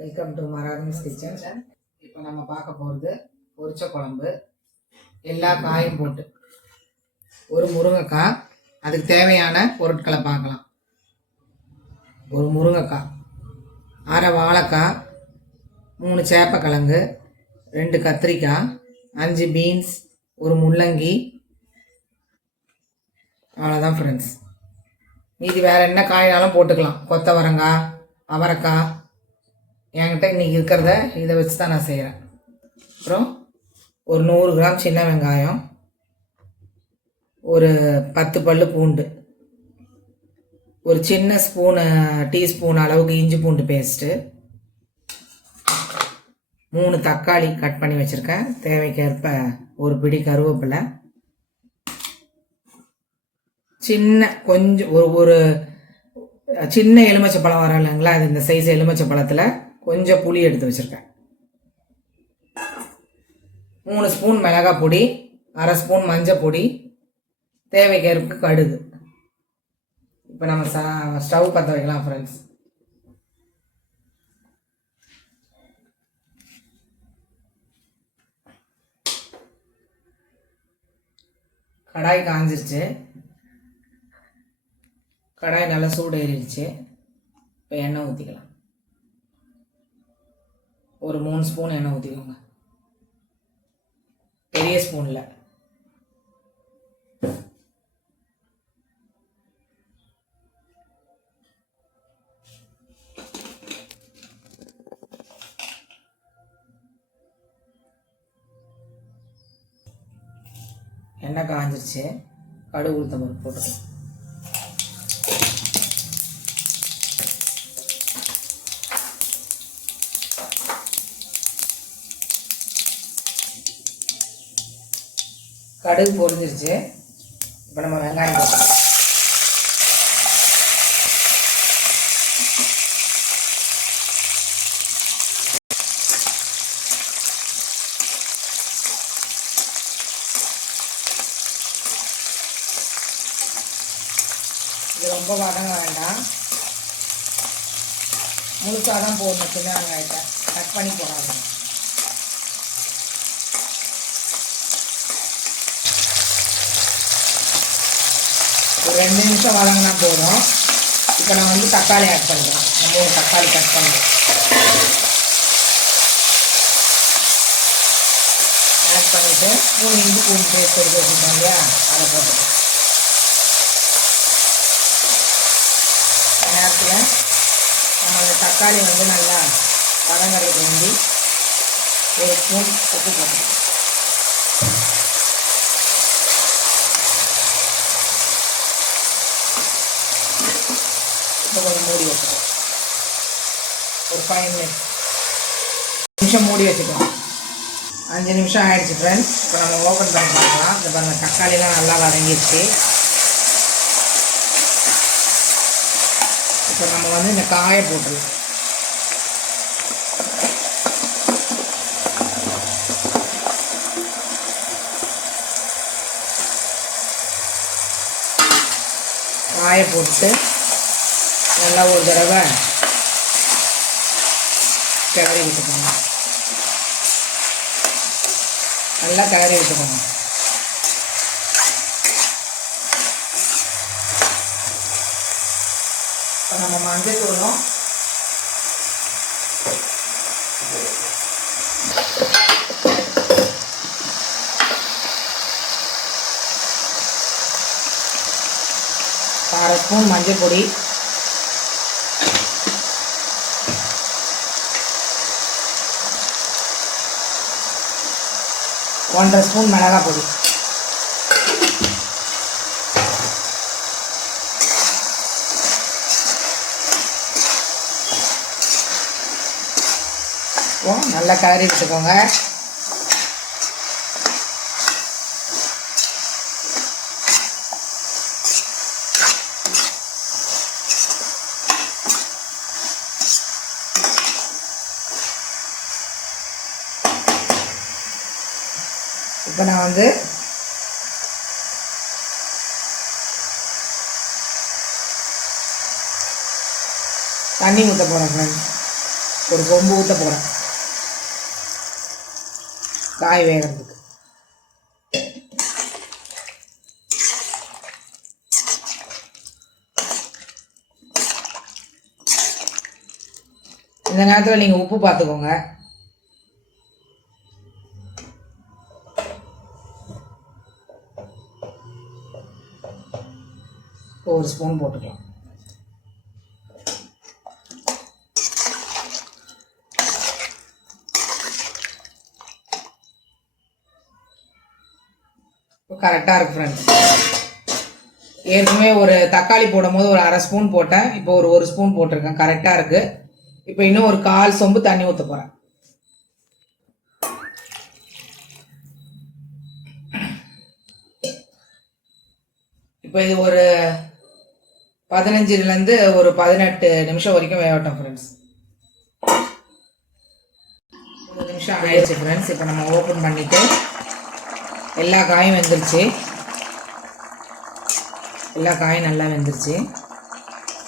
Welcome to மராதன்ஸ் kitchen. இப்போ நம்ம பார்க்க போகிறது பொரிச்ச குழம்பு. எல்லா காயும் போட்டு ஒரு முருங்கைக்காய், அதுக்கு தேவையான பொருட்களை பார்க்கலாம். ஒரு முருங்கைக்காய், அரை வாழைக்காய், 3 சேப்பக்கிழங்கு, 2 கத்திரிக்காய், 5 பீன்ஸ், ஒரு முள்ளங்கி. அவ்வளோதான் ஃப்ரெண்ட்ஸ். மீதி வேறு என்ன காயினாலும் போட்டுக்கலாம். கொத்தவரங்காய், அவரைக்காய். என்கிட்ட இன்றைக்கி இருக்கிறத இதை வச்சு தான் நான் செய்கிறேன். அப்புறம் ஒரு 100 கிராம் சின்ன வெங்காயம், ஒரு 10 பல்லு பூண்டு, ஒரு சின்ன டீஸ்பூன் அளவுக்கு இஞ்சி பூண்டு பேஸ்ட்டு, 3 தக்காளி கட் பண்ணி வச்சுருக்கேன், தேவைக்கேற்ப ஒரு பிடி கருவேப்பிலை, கொஞ்சம் ஒரு சின்ன எலுமிச்சை பழம் வர இல்லைங்களா, அது இந்த சைஸ் எலுமிச்சை பழத்தில் கொஞ்சம் புளி எடுத்து வச்சுருக்கேன், 3 ஸ்பூன் மிளகாய் பொடி, அரை ஸ்பூன் மஞ்சள் பொடி, தேவைக்கேற்ப கடுகு. இப்போ நம்ம ஸ்டவ் பற்ற வைக்கலாம் ஃப்ரெண்ட்ஸ். கடாய் காஞ்சிருச்சு. கடாய் நல்லா சூடு ஏறிடுச்சு. இப்போ எண்ணெய் ஊற்றிக்கலாம். ஒரு 3 ஸ்பூன் எண்ணெய் ஊற்றிக்கோங்க, பெரிய ஸ்பூனில். எண்ணெய் காஞ்சிருச்சு. கடுகு உளுத்தம் பருப்பு போட்டுக்கலாம். கடுகு பொரிஞ்சிருச்சு. இப்போ நம்ம வெங்காயம் போட்டுக்கலாம். இது ரொம்ப வதங்க வேண்டாம், முழுசாக தான் போடணும். சின்ன வெங்காயத்தை கட் பண்ணி போடாது. ஒரு 2 நிமிஷம் வதங்கினா போதும். இப்போ நான் வந்து தக்காளி ஆட் பண்ணுறேன். நம்ம ஒரு தக்காளி கட் பண்ணுறோம். ஆட் பண்ணிவிட்டு 3 இஞ்சி பூண்டு பேஸ்ட் எடுத்து வச்சுருக்கோம் இல்லையா, அதை போட்டுக்கலாம். நேரத்தில் நம்ம அந்த தக்காளி வந்து நல்லா வதங்கிறதுக்கு வேண்டி 1 ஸ்பூன் உப்பு போட்டுக்கலாம். இப்போ கொஞ்சம் மூடி வச்சுக்கலாம். ஒரு 5 நிமிஷம் மூடி வச்சுக்கலாம். 5 நிமிஷம் ஆகிடுச்சு ஃப்ரெண்ட்ஸ். இப்போ நம்ம ஓப்பன் பண்ணி பார்க்கலாம். இப்போ அந்த தக்காளிலாம் நல்லா வதங்கிடுச்சு. இப்போ நம்ம வந்து இந்த காயை போட்டுடலாம். காயை போட்டு நல்லா ஒரு தடவை கிளறி விட்டுக்கோங்க. நல்லா கிளறி விட்டுக்கோங்க. இப்போ நம்ம மஞ்சள் தூளும் அரை ஸ்பூன் மஞ்சள் பொடி, 1.5 ஸ்பூன் மிளகாய் பொடி, நல்லா கிளறி விட்டுக்கோங்க. இப்போ நான் வந்து தண்ணி ஊற்ற போகிறேன் ஃப்ரெண்ட்ஸ். ஒரு கொம்பு ஊற்ற போகிறேன் காய் வேகிறதுக்கு. இந்த நேரத்தில் நீங்கள் உப்பு பார்த்துக்கோங்க. ஒரு ஸ்பூன் போட்டுக்கலாம். கரெக்டாக இருக்குது ஃப்ரெண்ட்ஸ். ஏற்கனவே ஒரு தக்காளி போடும் போது ஒரு 1/2 ஸ்பூன் போட்டேன். இப்போ ஒரு 1 ஸ்பூன் போட்டிருக்கேன். கரெக்டாக இருக்குது. இப்போ இன்னும் ஒரு 1/4 சொம்பு தண்ணி ஊற்ற போகிறேன். இப்போ இது ஒரு 15லேருந்து ஒரு 18 நிமிஷம் வரைக்கும் வேகட்டும் ஃப்ரெண்ட்ஸ். 1 நிமிஷம் ஆயிடுச்சு ஃப்ரெண்ட்ஸ். இப்போ நம்ம ஓப்பன் பண்ணிவிட்டு எல்லா காயும் வெந்துருச்சு. எல்லா காயும் நல்லா வெந்துருச்சு.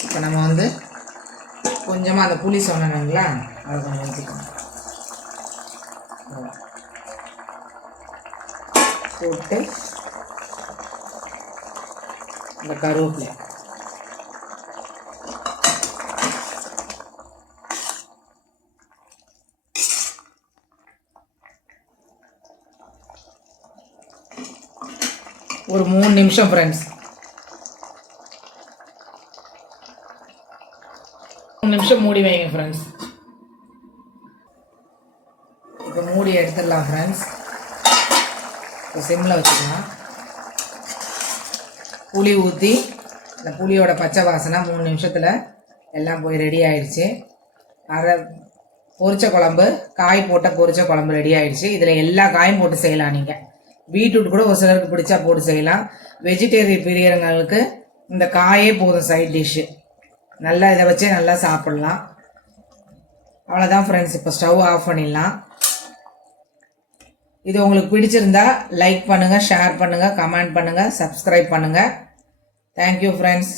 இப்போ நம்ம வந்து கொஞ்சமாக அந்த புளி சொன்னாங்களா அதை கொஞ்சம் ஊற்றிக்கணும். போட்டு இந்த கருவேப்பிலை ஒரு 3 நிமிஷம் ஃப்ரெண்ட்ஸ். 3 நிமிஷம் மூடி வைங்க ஃப்ரெண்ட்ஸ். இப்போ மூடி எடுத்துடலாம் ஃப்ரெண்ட்ஸ். இப்போ சிம்மில் வச்சுக்கலாம். புளி ஊற்றி இந்த புளியோட பச்சை வாசனை 3 நிமிஷத்தில் எல்லாம் போய் ரெடி ஆயிடுச்சு. பொரிச்ச குழம்பு, காய் போட்ட பொரிச்ச குழம்பு ரெடி ஆயிடுச்சு. இதில் எல்லா காயும் போட்டு செய்யலாம். நீங்கள் பீட்ரூட் கூட ஒரு சிலருக்கு பிடிச்சா போட்டு செய்யலாம். வெஜிடேரியன் பிரியர்களுக்கு இந்த காயே போதும் சைட் டிஷ்ஷு. நல்லா இதை வச்சே நல்லா சாப்பிட்லாம். அவ்வளோதான் ஃப்ரெண்ட்ஸ். இப்போ ஸ்டவ் ஆஃப் பண்ணிடலாம். இது உங்களுக்கு பிடிச்சிருந்தா லைக் பண்ணுங்கள், ஷேர் பண்ணுங்கள், கமெண்ட் பண்ணுங்கள், சப்ஸ்கிரைப் பண்ணுங்கள். Thank you friends.